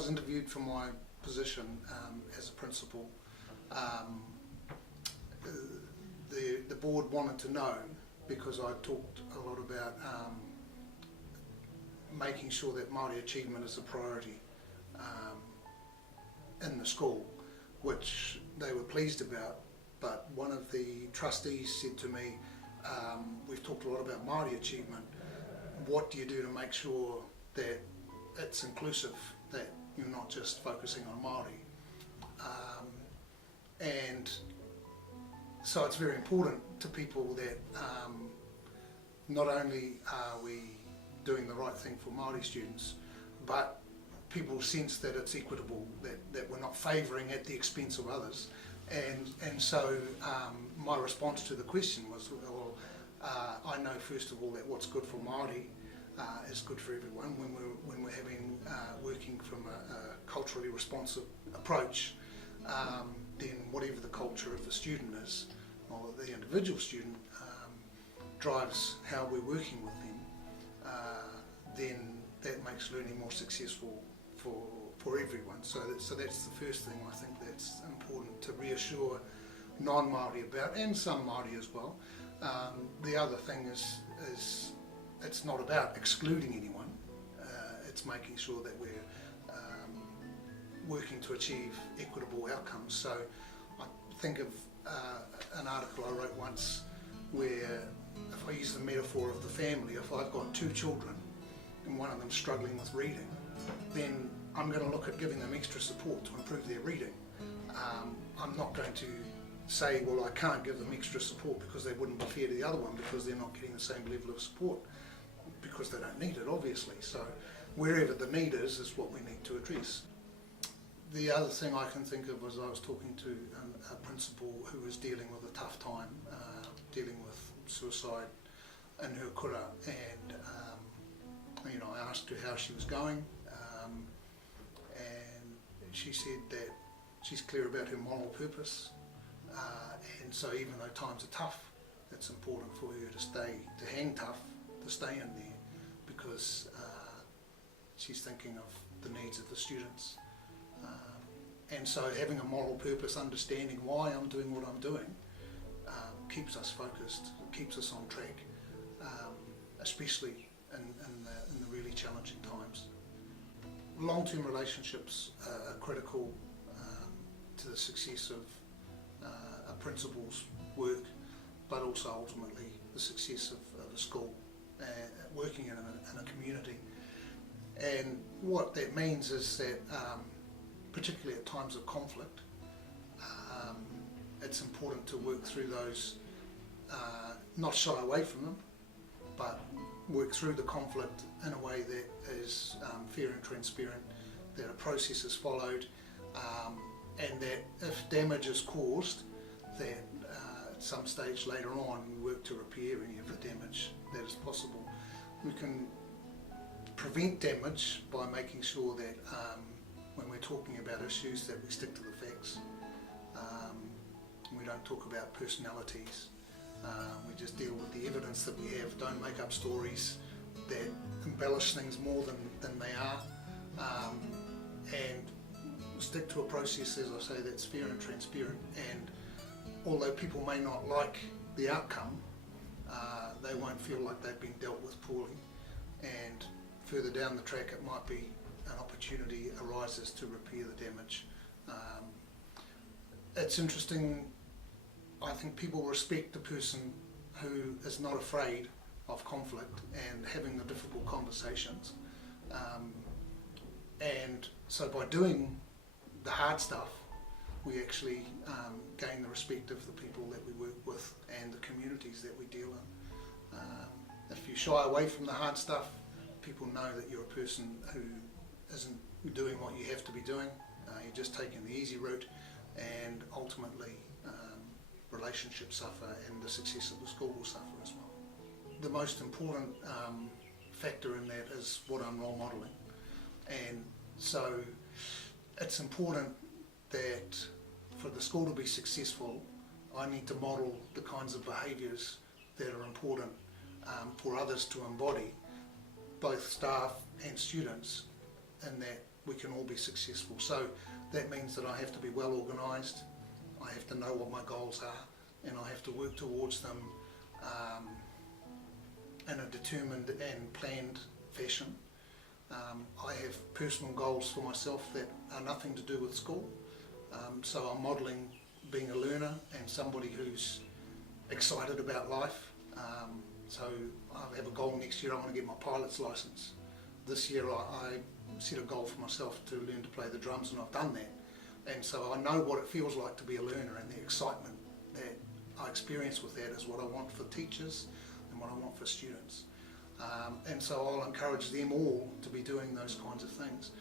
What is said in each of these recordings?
was interviewed for my position as a principal, the board wanted to know, because I talked a lot about making sure that Māori achievement is a priority in the school, which they were pleased about. But one of the trustees said to me, we've talked a lot about Māori achievement, what do you do to make sure that it's inclusive, that you're not just focusing on Māori? And so it's very important to people that not only are we doing the right thing for Māori students, but people sense that it's equitable, that we're not favouring at the expense of others. And so my response to the question was, well, I know first of all that what's good for Māori is good for everyone. When we're having working from a culturally responsive approach, then whatever the culture of the student is, or the individual student, drives how we're working with them, then that makes learning more successful for everyone. So that's the first thing I think that's important to reassure non-Māori about, and some Māori as well. The other thing is it's not about excluding anyone, it's making sure that we're working to achieve equitable outcomes. So I think of an article I wrote once where, if I use the metaphor of the family, if I've got two children and one of them's struggling with reading, then I'm going to look at giving them extra support to improve their reading. I'm not going to say, well, I can't give them extra support because they wouldn't be fair to the other one because they're not getting the same level of support, because they don't need it, obviously. So wherever the need is what we need to address. The other thing I can think of was I was talking to a principal who was dealing with a tough time, dealing with suicide in her kura, and I asked her how she was going, and she said that she's clear about her moral purpose, and so even though times are tough, it's important for her to hang tough, to stay in there, because she's thinking of the needs of the students. And so having a moral purpose, understanding why I'm doing what I'm doing, keeps us focused, keeps us on track, especially in the really challenging times. Long-term relationships are critical to the success of a principal's work, but also ultimately the success of a school, working in a community. And what that means is that, particularly at times of conflict, it's important to work through those, not shy away from them, but work through the conflict in a way that is fair and transparent, that a process is followed, and that if damage is caused, that at some stage later on we work to repair any of the damage that is possible. We can prevent damage by making sure that when we're talking about issues that we stick to the facts. We don't talk about personalities. We just deal with the evidence that we have. Don't make up stories that embellish things more than they are. And stick to a process, as I say, that's fair and transparent. And although people may not like the outcome, they won't feel like they've been dealt with poorly. And further down the track, it might be an opportunity arises to repair the damage. It's interesting, I think people respect the person who is not afraid of conflict and having the difficult conversations. And so by doing the hard stuff, we actually gain the respect of the people that we work with and the communities that we deal in. If you shy away from the hard stuff, people know that you're a person who isn't doing what you have to be doing. You're just taking the easy route, and ultimately relationships suffer and the success of the school will suffer as well. The most important factor in that is what I'm role modelling, and so it's important that for the school to be successful, I need to model the kinds of behaviours that are important for others to embody, both staff and students, in that we can all be successful. So that means that I have to be well organised, I have to know what my goals are, and I have to work towards them in a determined and planned fashion. I have personal goals for myself that are nothing to do with school, so I'm modelling being a learner and somebody who's excited about life. So I have a goal next year, I want to get my pilot's licence. This year I set a goal for myself to learn to play the drums, and I've done that. And so I know what it feels like to be a learner, and the excitement that I experience with that is what I want for teachers and what I want for students. And so I'll encourage them all to be doing those kinds of things.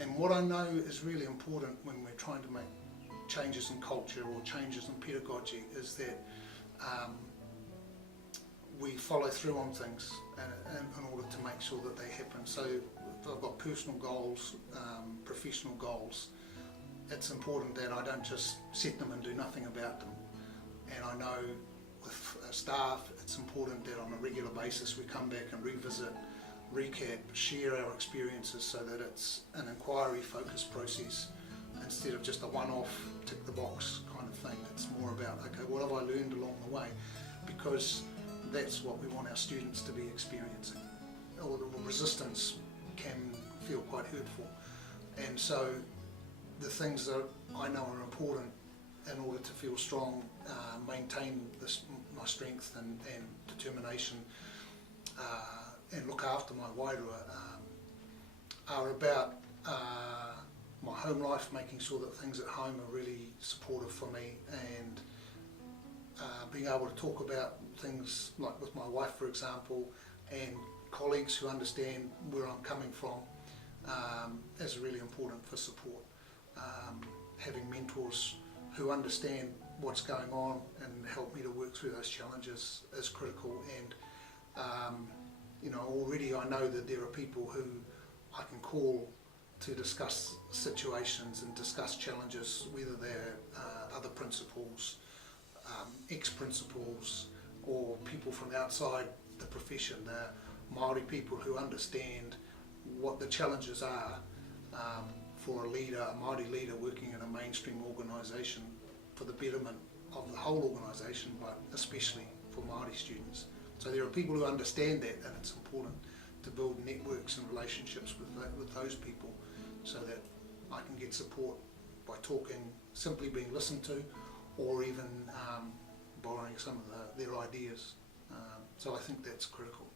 And what I know is really important when we're trying to make changes in culture or changes in pedagogy is that we follow through on things in order to make sure that they happen. So if I've got personal goals, professional goals, it's important that I don't just set them and do nothing about them. And I know with staff, it's important that on a regular basis we come back and revisit, recap, share our experiences so that it's an inquiry focused process instead of just a one-off tick the box kind of thing. It's more about, okay, what have I learned along the way? Because that's what we want our students to be experiencing. Or the resistance can feel quite hurtful. And so the things that I know are important in order to feel strong, maintain my strength and determination, and look after my wairua, are about my home life, making sure that things at home are really supportive for me, and being able to talk about things like with my wife, for example, and colleagues who understand where I'm coming from is really important for support. Having mentors who understand what's going on and help me to work through those challenges is critical. And you know, already I know that there are people who I can call to discuss situations and discuss challenges, whether they're other principals, ex-principals, or people from outside the profession. They're Māori people who understand what the challenges are for a leader, a Māori leader working in a mainstream organisation for the betterment of the whole organisation, but especially for Māori students. So there are people who understand that, and it's important to build networks and relationships with those people so that I can get support by talking, simply being listened to, or even borrowing some of their ideas. So I think that's critical.